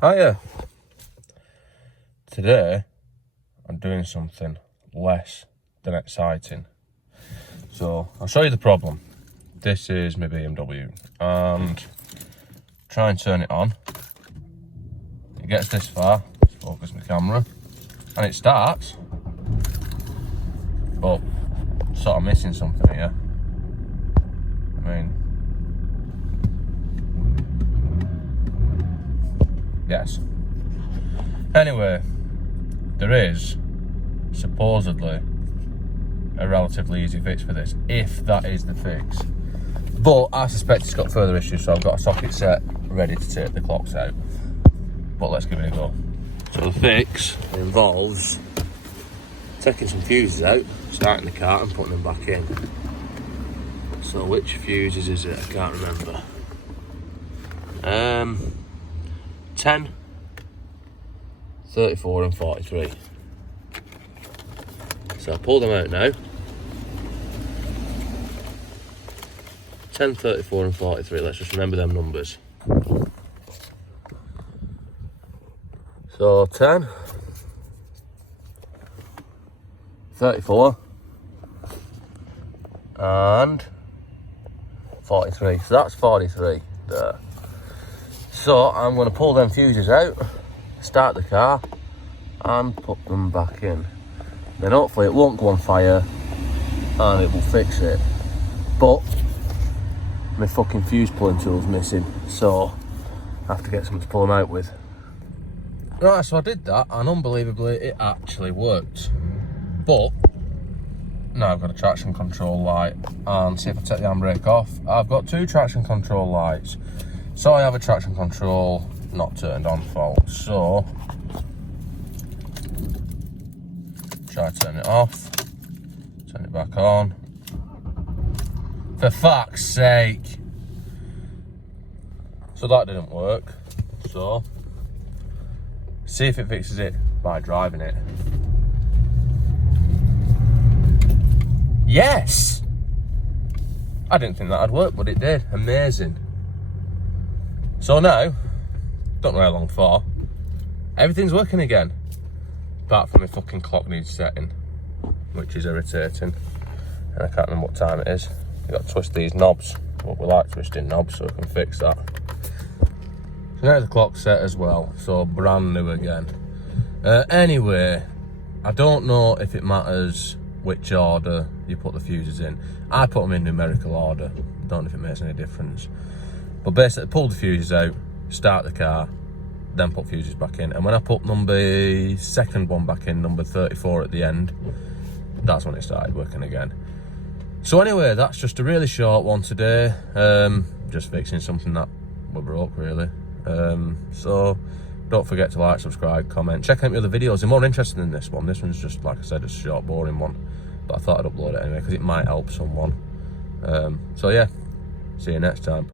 Hiya. Today I'm doing something less than exciting. So I'll show you the problem. This is my BMW and try and turn it on. It gets this far, let's focus my camera, and it starts, but sort of missing something here. I mean, yes. Anyway, there is supposedly a relatively easy fix for this, if that is the fix. But I suspect it's got further issues, so I've got a socket set ready to take the clocks out. But let's give it a go. So the fix involves taking some fuses out, starting the car and putting them back in. So which fuses is it? I can't remember. 10, 34 and 43. So I'll pull them out now. 10, 34 and 43, let's just remember them numbers. So 10, 34 and 43, so that's 43 there. So I'm going to pull them fuses out, start the car and put them back in. Then hopefully it won't go on fire and it will fix it. But my fucking fuse pulling tool's missing, so I have to get something to pull them out with. Right, so I did that and unbelievably it actually worked. But now I've got a traction control light, and see if I take the handbrake off, I've got two traction control lights. So I have a traction control not turned on fault. So try to turn it off, turn it back on. For fuck's sake. So that didn't work. So see if it fixes it by driving it. Yes! I didn't think that'd work, but it did. Amazing. So now, don't know how long for, everything's working again. Apart from my fucking clock needs setting, which is irritating. And I can't remember what time it is. You've got to twist these knobs. But we like twisting knobs, so we can fix that. So now the clock's set as well, so brand new again. Anyway, I don't know if it matters which order you put the fuses in. I put them in numerical order. Don't know if it makes any difference. But basically, pull the fuses out, start the car, then put fuses back in. And when I put second one back in, number 34 at the end, that's when it started working again. So anyway, that's just a really short one today. Just fixing something that we broke, really. So don't forget to like, subscribe, comment, check out my other videos. They're more interesting than this one. This one's just, like I said, a short, boring one. But I thought I'd upload it anyway because it might help someone. So yeah, see you next time.